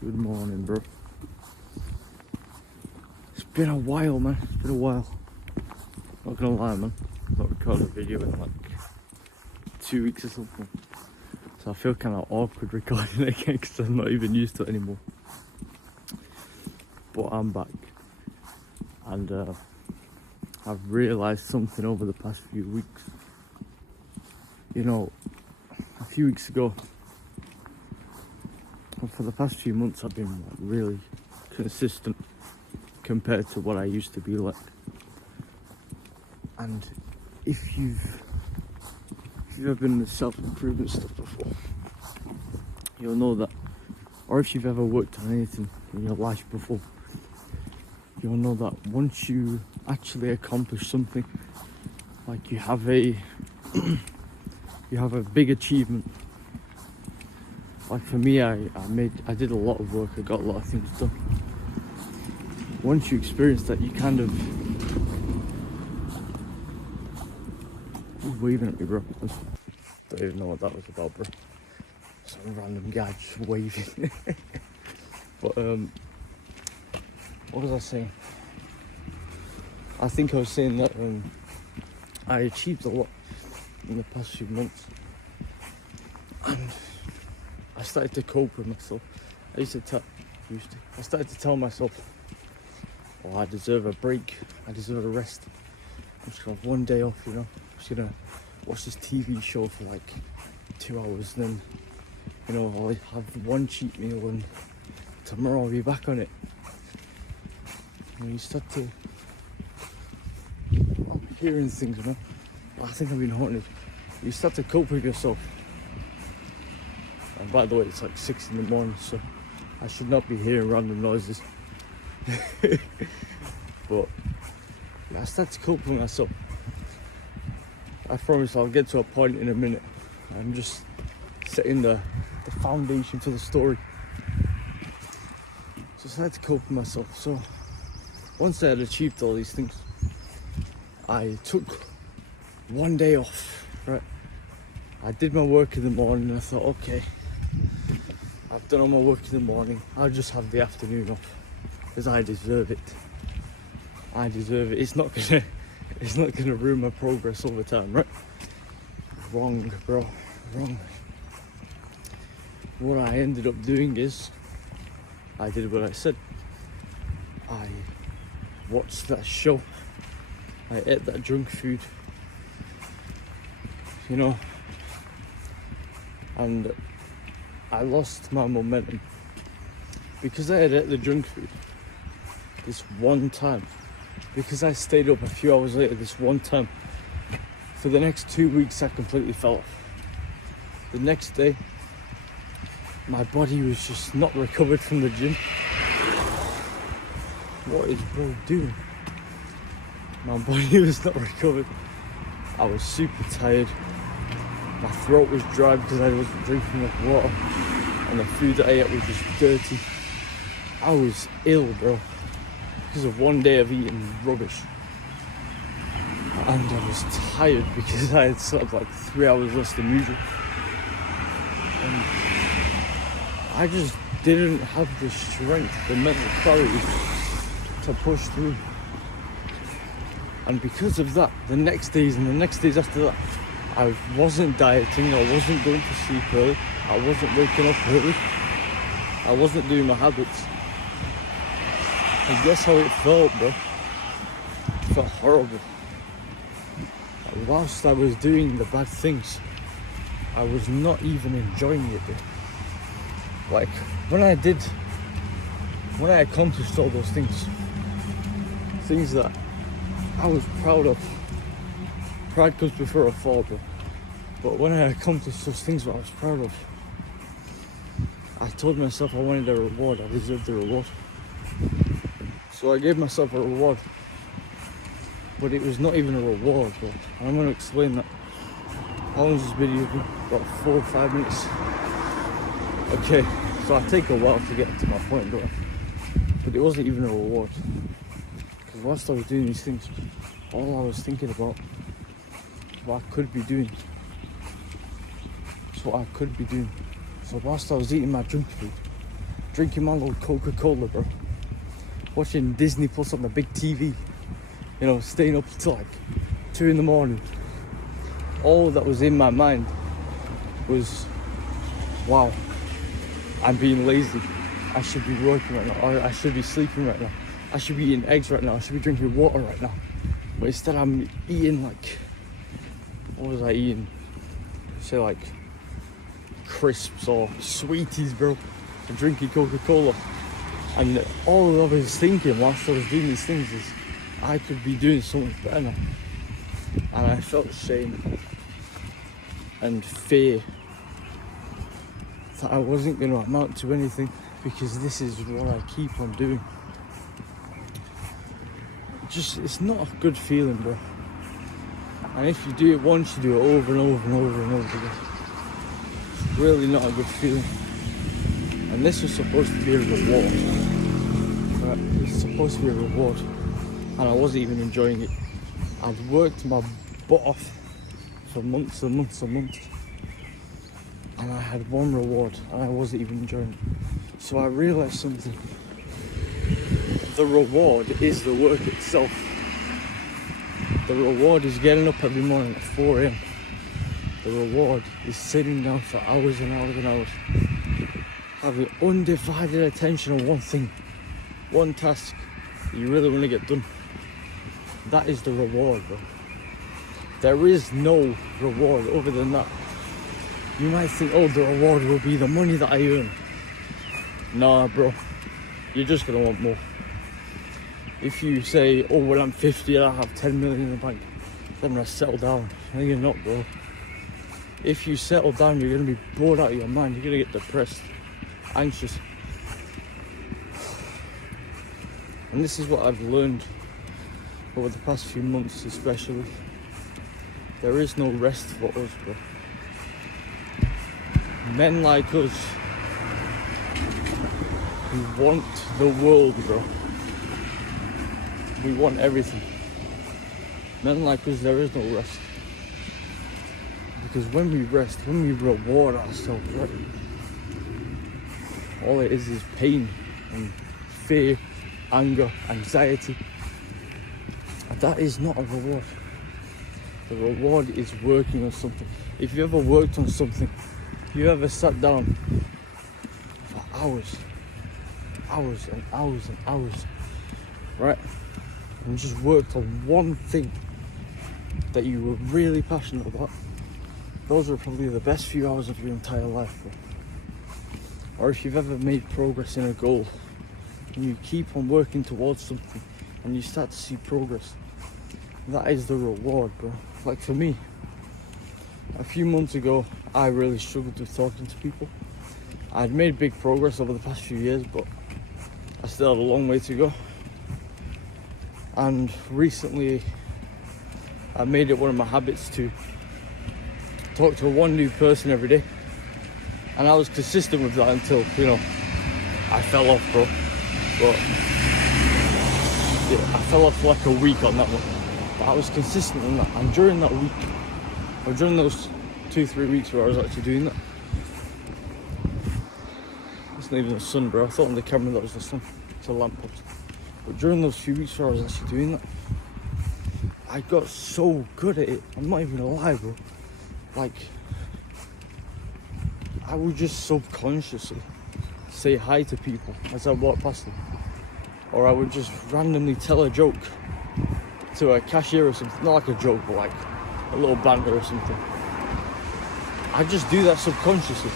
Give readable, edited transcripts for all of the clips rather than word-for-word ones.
Good morning, bro. It's been a while, man. It's been a while. Not gonna lie, man. I've not recorded a video in like 2 weeks or something. So I feel kind of awkward recording it again because I'm not even used to it anymore. But I'm back. And I've realised something over the past few weeks. You know, a few weeks ago, and for the past few months, I've been like really consistent compared to what I used to be like. And if you've ever been in the self-improvement stuff before, you'll know that, or if you've ever worked on anything in your life before, you'll know that once you actually accomplish something, like you have a big achievement. Like for me, I did a lot of work, I got a lot of things done. Once you experience that, you kind of... Who's waving at me, bro? I don't even know what that was about, bro. Some random guy just waving. But what was I saying? I think I was saying that I achieved a lot in the past few months, and I started to cope with myself. I started to tell myself, oh, I deserve a break, I deserve a rest. I'm just gonna have one day off, you know. I'm just gonna watch this TV show for like 2 hours, and then, you know, I'll have one cheat meal, and tomorrow I'll be back on it. And you start to... I'm hearing things, you know. I think I've been haunted. You start to cope with yourself. And by the way, it's like 6 in the morning, so I should not be hearing random noises. But yeah, I start to cope with myself. I promise I'll get to a point in a minute. I'm just setting the foundation for the story. So I started to cope with myself. So once I had achieved all these things, I took one day off, right? I did my work in the morning and I thought, okay, I've done all my work in the morning, I'll just have the afternoon off, because I deserve it. I deserve it. It's not gonna ruin my progress over time, right? Wrong, bro, wrong. What I ended up doing is, I did what I said. I watched that show, I ate that junk food, you know, and I lost my momentum because I had ate the junk food this one time, because I stayed up a few hours later this one time. For the next 2 weeks I completely fell off. The next day my body was just not recovered from the gym. What is bro doing? My body was not recovered. I was super tired. My throat was dry because I wasn't drinking enough water, and the food that I ate was just dirty. I was ill, bro, because of one day of eating rubbish. And I was tired because I had slept like 3 hours less than usual. And I just didn't have the strength, the mental clarity to push through. And because of that, the next days and the next days after that, I wasn't dieting, I wasn't going to sleep early, I wasn't waking up early, I wasn't doing my habits. And guess how it felt, bro? It felt horrible. Whilst I was doing the bad things, I was not even enjoying it, bro. Like, when I accomplished all those things that I was proud of. Pride comes before a fall, bro. But when I accomplished those things that I was proud of, I told myself I wanted a reward, I deserved the reward. So I gave myself a reward. But it was not even a reward, bro. And I'm going to explain that. How long is this video? About 4 or 5 minutes. Okay, so I take a while to get to my point, bro. But it wasn't even a reward. Because whilst I was doing these things, all I was thinking about is what I could be doing. It's what I could be doing. So whilst I was eating my junk food, drinking my little Coca-Cola, bro. Watching Disney Plus on the big TV. You know, staying up till like 2 in the morning. All that was in my mind was, wow, I'm being lazy. I should be working right now. Or I should be sleeping right now. I should be eating eggs right now. I should be drinking water right now. But instead I'm eating like, what was I eating? Say like crisps or sweeties, bro. And drinking Coca-Cola. And all I was thinking whilst I was doing these things is, I could be doing something better. And I felt shame and fear that I wasn't going to amount to anything, because this is what I keep on doing. It's not a good feeling, bro. And if you do it once, you do it over and over and over and over again. It's really not a good feeling. And this was supposed to be a reward. Right? It's supposed to be a reward. And I wasn't even enjoying it. I'd worked my butt off for months and months and months. And I had one reward and I wasn't even enjoying it. So I realised something. The reward is the work itself. The reward is getting up every morning at 4 a.m. The reward is sitting down for hours and hours and hours. Having undivided attention on one thing. One task that you really want to get done. That is the reward, bro. There is no reward other than that. You might think, oh, the reward will be the money that I earn. Nah, bro. You're just gonna want more. If you say, oh, when I'm 50 I have 10 million in the bank, then I'm gonna settle down. No, you're not, bro. If you settle down, you're gonna be bored out of your mind. You're gonna get depressed, anxious. And this is what I've learned over the past few months especially. There is no rest for us, bro. Men like us, we want the world, bro. We want everything. Men like us, there is no rest. Because when we rest, when we reward ourselves, right, all it is pain and fear, anger, anxiety. That is not a reward. The reward is working on something. If you ever worked on something, if you ever sat down for hours and hours and hours, right, and just worked on one thing that you were really passionate about, those are probably the best few hours of your entire life, bro. Or if you've ever made progress in a goal and you keep on working towards something and you start to see progress, that is the reward, bro. Like for me, a few months ago, I really struggled with talking to people. I'd made big progress over the past few years, but I still had a long way to go. And recently, I made it one of my habits to talk to one new person every day. And I was consistent with that until, I fell off, bro. But yeah, I fell off for like a week on that one. But I was consistent on that. And during that week, or during those 2-3 weeks where I was actually doing that, it's not even the sun, bro. I thought on the camera that was the sun. It's a lamppost. But during those few weeks where I was actually doing that, I got so good at it. I'm not even gonna lie, bro. Like, I would just subconsciously say hi to people as I walk past them. Or I would just randomly tell a joke to a cashier or something. Not like a joke, but like a little banter or something. I just do that subconsciously.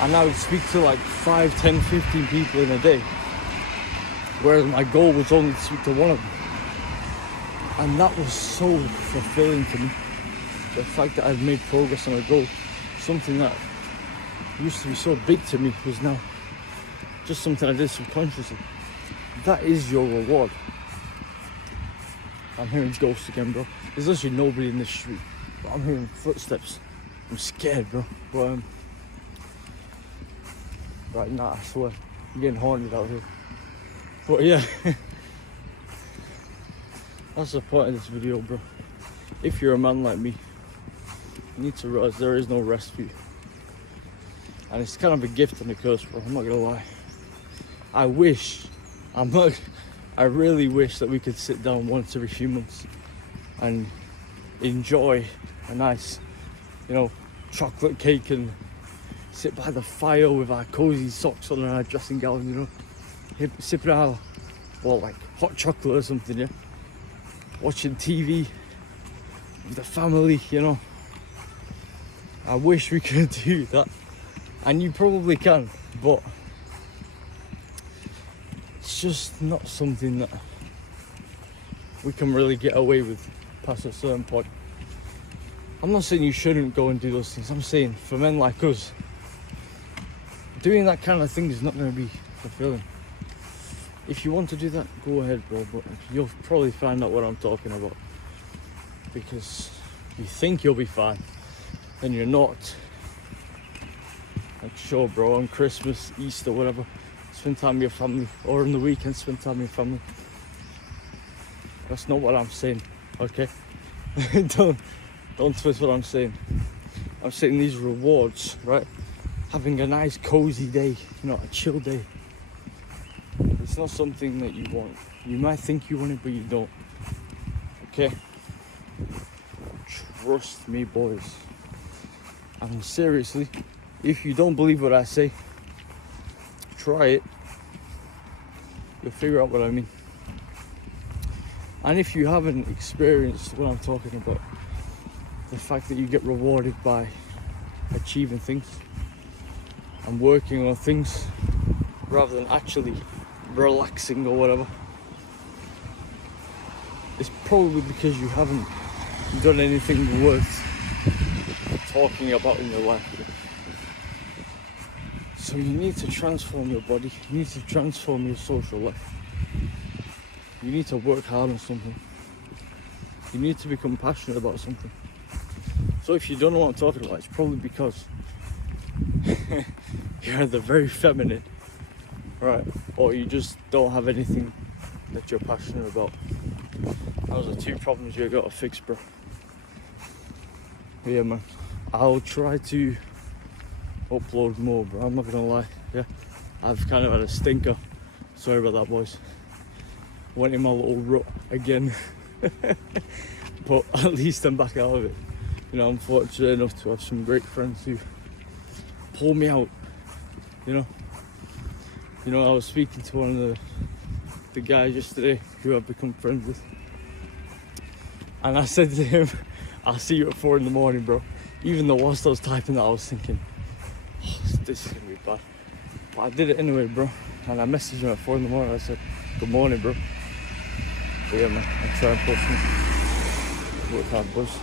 And I would speak to like 5, 10, 15 people in a day. Whereas my goal was only to speak to one of them. And that was so fulfilling to me. The fact that I've made progress on a goal. Something that used to be so big to me was now just something I did subconsciously. That is your reward. I'm hearing ghosts again, bro. There's literally nobody in this street, but I'm hearing footsteps. I'm scared, bro. But right now, I swear, I'm getting haunted out here. But yeah, that's the point of this video, bro. If you're a man like me, you need to realize there is no rest for you. And it's kind of a gift and a curse, bro. I'm not gonna lie. I really wish that we could sit down once every few months and enjoy a nice, chocolate cake and sit by the fire with our cozy socks on and our dressing gown, sipping our, like hot chocolate or something, yeah. Watching TV with the family, I wish we could do that. And you probably can, but it's just not something that we can really get away with past a certain point. I'm not saying you shouldn't go and do those things. I'm saying for men like us, doing that kind of thing is not going to be fulfilling. If you want to do that, go ahead, bro, but you'll probably find out what I'm talking about, because you think you'll be fine and you're not. Like, sure, bro, on Christmas, Easter, whatever, spend time with your family, or on the weekend spend time with your family. That's not what I'm saying, okay? Don't twist what I'm saying. I'm saying these rewards, right? Having a nice cozy day, a chill day. It's not something that you want. You might think you want it, but you don't. Okay? Trust me, boys. And seriously, if you don't believe what I say, try it. You'll figure out what I mean. And if you haven't experienced what I'm talking about, the fact that you get rewarded by achieving things and working on things rather than actually relaxing or whatever, it's probably because you haven't done anything worth talking about in your life. So you need to transform your body, you need to transform your social life. You need to work hard on something. You need to become passionate about something. So if you don't know what I'm talking about, it's probably because you're either very feminine, right, or you just don't have anything that you're passionate about. Those are two problems you got to fix, bro. Yeah, man. I'll try to upload more, bro. I'm not gonna lie. Yeah, I've kind of had a stinker. Sorry about that, boys. Went in my little rut again, but at least I'm back out of it. I'm fortunate enough to have some great friends who pull me out. I was speaking to one of the guys yesterday who I've become friends with, and I said to him, "I'll see you at 4 a.m, bro." Even though whilst I was typing that, I was thinking, this is gonna be bad. But I did it anyway, bro. And I messaged him at 4 a.m. I said, "Good morning, bro." But yeah, man, I'm trying to push me. Work hard, boys.